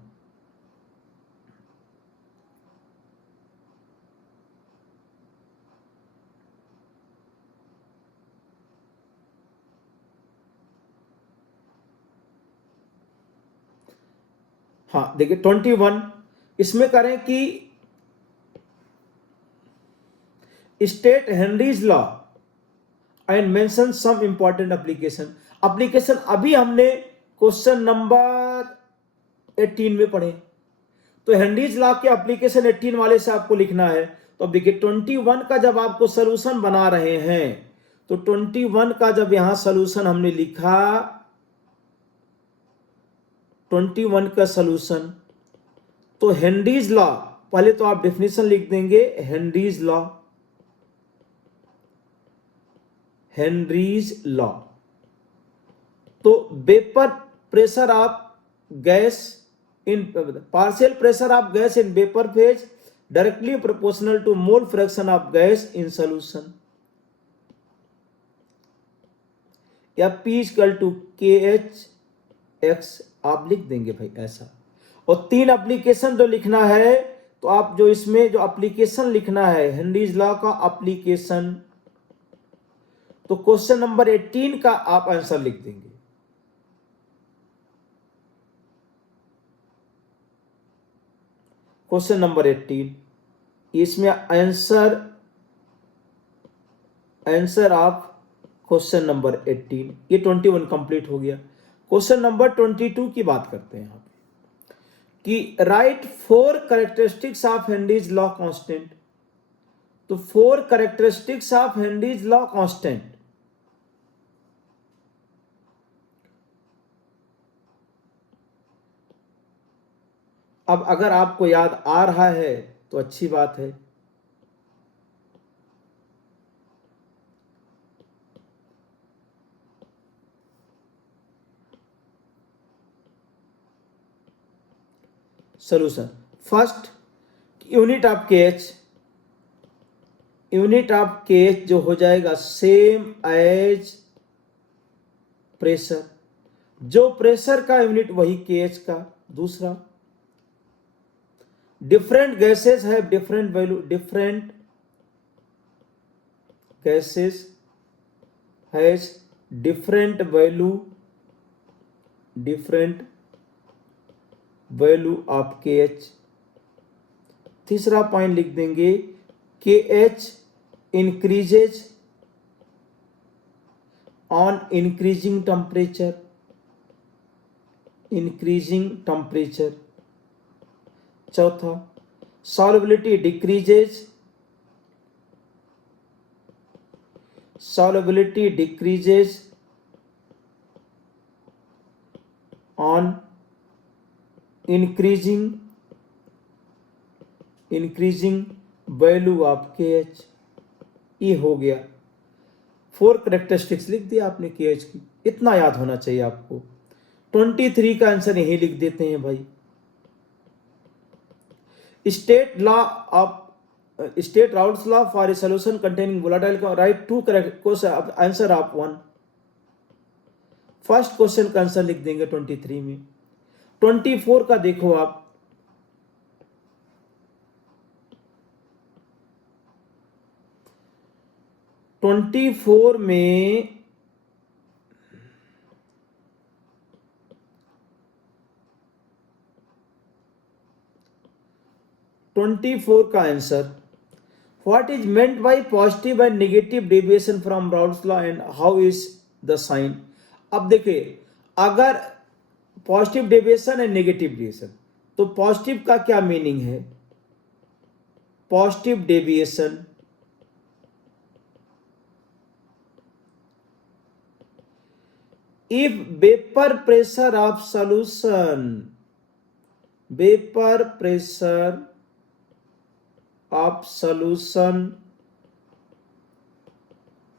हाँ देखिए 21 इसमें करें कि state Henry's law and mention some important application अभी हमने क्वेश्चन नंबर 18 में पढ़े. तो हेनरीज लॉ के एप्लीकेशन 18 वाले से आपको लिखना है. तो अब देखिए 21 का जब आपको सोल्यूशन बना रहे हैं तो 21 का जब यहां सोल्यूशन हमने लिखा 21 का सोल्यूशन तो हेनरीज लॉ पहले तो आप डेफिनेशन लिख देंगे. हेनरीज लॉ तो vapour pressure of gas in partial pressure of gas in vapour phase directly proportional to mole fraction of gas in solution, या P इक्वल टू KH आप लिख देंगे भाई ऐसा. और 3 एप्लीकेशन जो लिखना है तो आप जो इसमें जो एप्लीकेशन लिखना है हेनरीज लॉ का एप्लीकेशन, तो क्वेश्चन नंबर 18 का आप आंसर लिख देंगे. क्वेश्चन नंबर 18 इसमें आंसर ऑफ क्वेश्चन नंबर 18 ये 21 कंप्लीट हो गया. क्वेश्चन नंबर 22 की बात करते हैं यहां पे कि right 4 characteristics of Henry's law constant. तो 4 characteristics of Henry's law constant. अब अगर आपको याद आ रहा है तो अच्छी बात है. Solution first unit of KH जो हो जाएगा सेम एज प्रेशर, जो प्रेशर का यूनिट वही KH का. दूसरा different gases have different value, different gases has different value of KH. तीसरा पॉइंट लिख देंगे KH increases on increasing temperature. चौथा solubility decreases on increasing value of KH. ये हो गया. 4 करेक्टरिस्टिक्स लिख दिया आपने KH की. इतना याद होना चाहिए आपको. 23 का आंसर यही लिख देते हैं भाई. State Raoult's law for a solution containing volatile, write 2 correct question answer of 1. First question का आंसर लिख देंगे 23 में. 24 का देखो आप. ट्वेंटी फोर में 24 का answer, what is meant by positive and negative deviation from Raoult's law and how is the sign. अब देखिए, अगर positive deviation and negative deviation, तो पॉजिटिव का क्या मीनिंग है? Positive deviation if vapor pressure of solution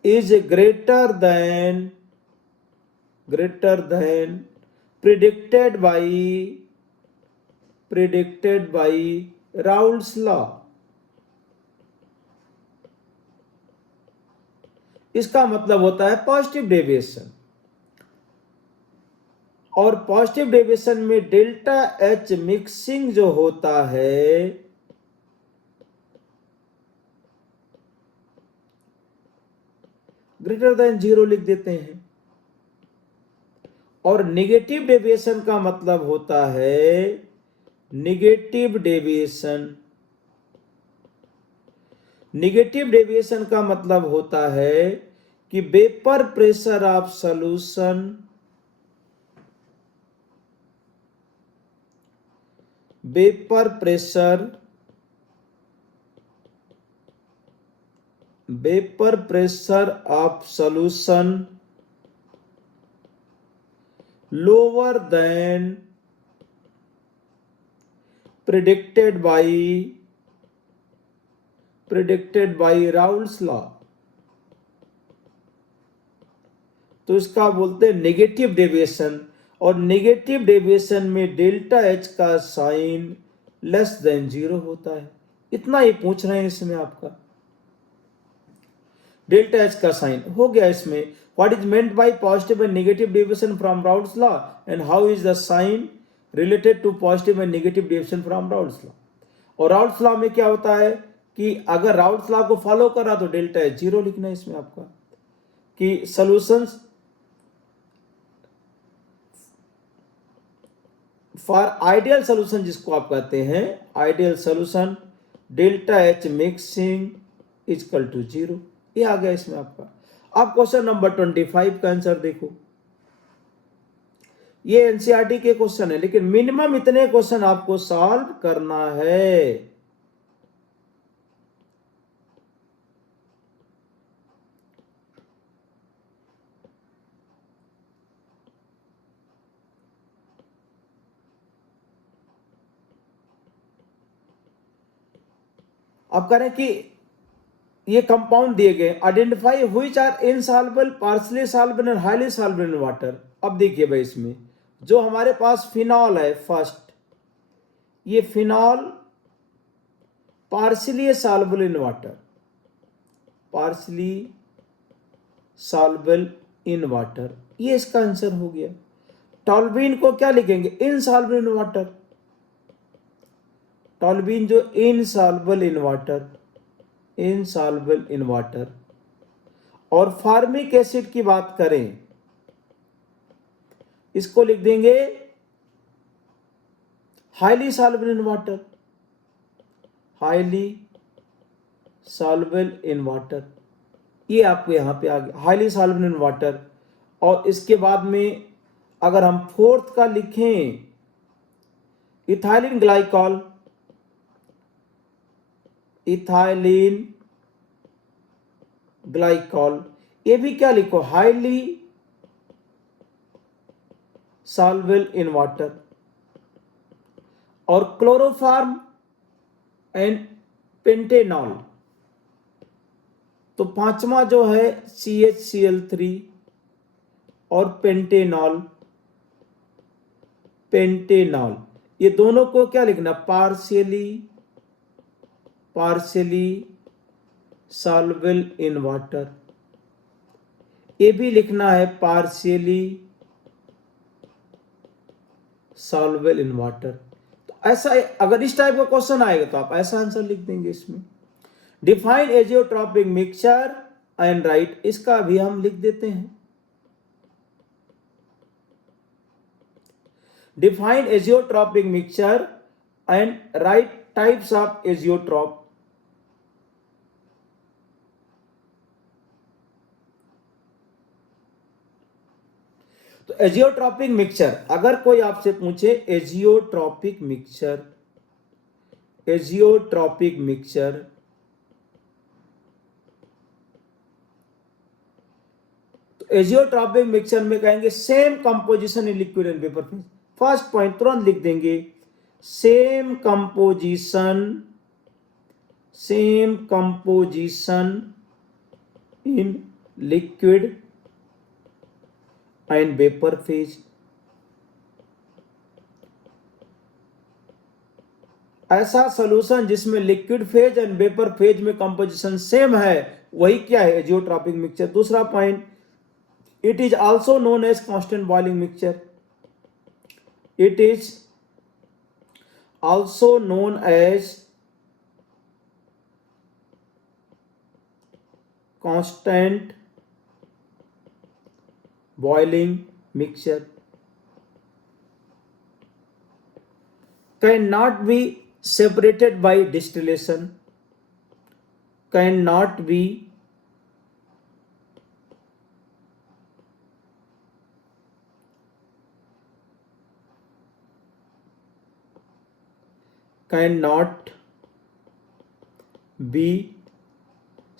is greater than predicted by Raoult's law। इसका मतलब होता है पॉजिटिव डेविएशन, और पॉजिटिव डेविएशन में डेल्टा एच मिक्सिंग जो होता है ग्रेटर देन 0 लिख देते हैं, और नेगेटिव डेविएशन का मतलब होता है नेगेटिव डेविएशन का मतलब होता है कि vapour pressure of solution vapour pressure of solution lower than predicted by Raoult's law. तो इसका बोलते हैं नेगेटिव डेविएशन, और नेगेटिव डेविएशन में डेल्टा एच का साइन लेस देन 0 होता है। इतना ही पूछ रहे हैं इसमें, आपका डेल्टा एच का साइन हो गया। इसमें what is meant by positive and negative deviation from Raoult's law and how is the sign related to positive and negative deviation from Raoult's law. और राउल्स लॉ में क्या होता है कि अगर राउल्स लॉ को फॉलो करा तो डेल्टा एच 0 लिखना है इसमें आपका, कि सॉल्यूशंस फॉर आइडियल सोल्यूशन, जिसको आप कहते हैं ideal solution, delta H mixing is equal to 0। ये आ गया इसमें आपका। अब क्वेश्चन नंबर 25 का आंसर देखो। ये एनसीईआरटी के क्वेश्चन है, लेकिन मिनिमम इतने क्वेश्चन आपको सॉल्व करना है। अब करें कि ये कंपाउंड दिए गए, identify which are insoluble, partially soluble and highly soluble in water. अब देखिए भाई, इसमें जो हमारे पास फिनॉल है, फर्स्ट ये phenol partially soluble in water, partially soluble in water, ये इसका आंसर हो गया। टॉल्यूइन को क्या लिखेंगे? Insoluble in water. टॉल्यूइन जो insoluble in water, insoluble in water. और फॉर्मिक एसिड की बात करें, इसको लिख देंगे highly soluble in water, highly soluble in water. ये आपको यहां पे आ गया, हाईली सॉल्युबल इन वाटर। और इसके बाद में अगर हम फोर्थ का लिखें, इथाइलिन ग्लाइकॉल, इथाइलिन ग्लाइकॉल, ये भी क्या लिखो? Highly soluble in water. और क्लोरोफॉर्म एंड पेंटेनॉल, तो पांचवा जो है CHCl3 और पेंटेनॉल, पेंटेनॉल, ये दोनों को क्या लिखना? Partially soluble in water. ये भी लिखना है पार्शियली सॉल्युबल इन वाटर। तो ऐसा अगर इस टाइप का क्वेश्चन आएगा तो आप ऐसा आंसर लिख देंगे इसमें। Define azeotropic mixture and right, इसका भी हम लिख देते हैं। Define azeotropic mixture and right types of azeotrope. तो एजियोट्रॉपिक मिक्सचर, अगर कोई आपसे पूछे एजियोट्रॉपिक मिक्सचर, एजियोट्रॉपिक मिक्सचर, तो एजियोट्रॉपिक मिक्सचर में कहेंगे same composition in liquid and vapour phase. First point तुरंत लिख देंगे, same composition, same composition in liquid and vapour phase. ऐसा सॉल्यूशन जिसमें liquid phase and vapour phase में कंपोजिशन सेम है, वही क्या है, एजियोट्रॉपिक मिक्सचर। दूसरा point, it is also known as constant boiling mixture. It is also known as constant boiling mixture, cannot be separated by distillation, cannot be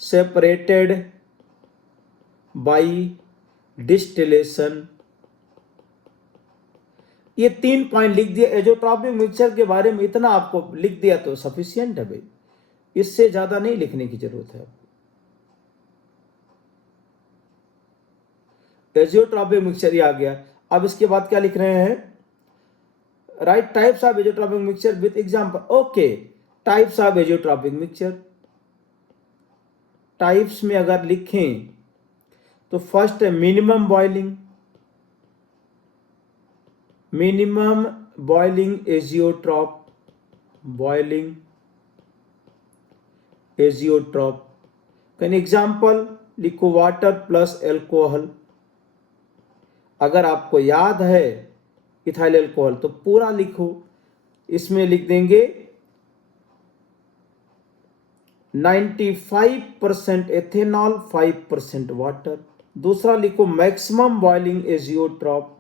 separated by distillation. ये 3 point लिख दिया azeotropic mixture के बारे में, इतना आपको लिख दिया तो सफिशिएंट है भाई, इससे ज्यादा नहीं लिखने की जरूरत है। एजियोट्रॉपिक मिक्सचर ये आ गया। अब इसके बाद क्या लिख रहे हैं, right types of azeotropic mixture with example. Okay, types of azeotropic mixture, types में अगर लिखें तो फर्स्ट है minimum boiling, minimum boiling azeotrope, boiling azeotrope. Can example लिखो वाटर प्लस एल्कोहल। अगर आपको याद है इथाइल एल्कोहल तो पूरा लिखो, इसमें लिख देंगे 95% एथेनॉल, 5% वाटर। दूसरा लिखो maximum boiling azeotrope,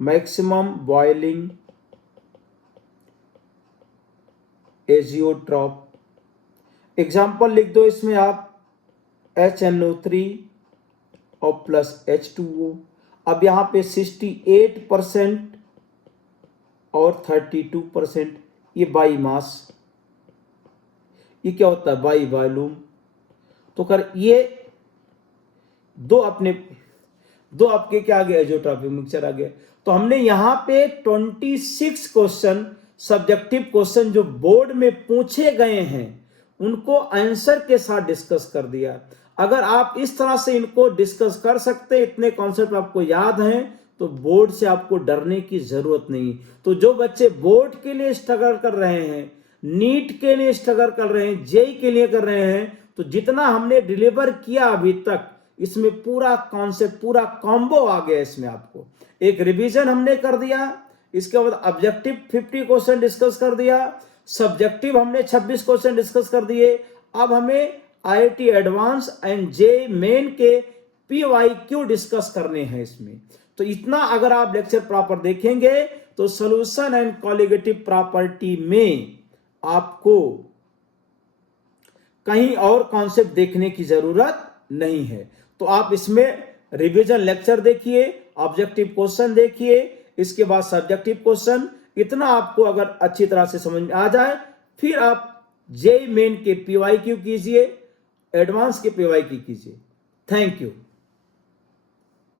maximum boiling azeotrope. Example लिख दो इसमें आप HNO3 और प्लस H2O। अब यहां पे 68% और 32%, ये बाई मास, ये क्या होता है, बाई वॉल्यूम। तो कर ये दो आपके क्या आ गया, एजियोट्रॉपिक मिक्सचर आ गया। तो हमने यहां पे 26 क्वेश्चन, सब्जेक्टिव क्वेश्चन जो बोर्ड में पूछे गए हैं, उनको आंसर के साथ डिस्कस कर दिया। अगर आप इस तरह से इनको डिस्कस कर सकते, इतने कॉन्सेप्ट आपको याद हैं, तो बोर्ड से आपको डरने की जरूरत नहीं। तो जो बच्चे बोर्ड के लिए स्ट्रगल कर रहे हैं, नीट के लिए स्ट्रगल कर रहे हैं, जेई के लिए कर रहे हैं, तो जितना हमने डिलीवर किया अभी तक, इसमें पूरा कॉन्सेप्ट, पूरा कॉम्बो आ गया। इसमें आपको एक रिवीजन हमने कर दिया, इसके बाद ऑब्जेक्टिव 50 क्वेश्चन डिस्कस कर दिया, सब्जेक्टिव हमने 26 क्वेश्चन डिस्कस कर दिए। अब हमें IIT advance and J main के PYQ डिस्कस करने हैं इसमें। तो इतना अगर आप लेक्चर प्रॉपर देखेंगे तो सॉल्यूशन एंड कॉलिगेटिव प्रॉपर्टी में आपको कहीं और कॉन्सेप्ट देखने की जरूरत नहीं है। तो आप इसमें रिवीजन लेक्चर देखिए, ऑब्जेक्टिव क्वेश्चन देखिए, इसके बाद सब्जेक्टिव क्वेश्चन, इतना आपको अगर अच्छी तरह से समझ में आ जाए, फिर आप जेईई मेन के PYQ कीजिए, एडवांस के PYQ कीजिए। Thank you.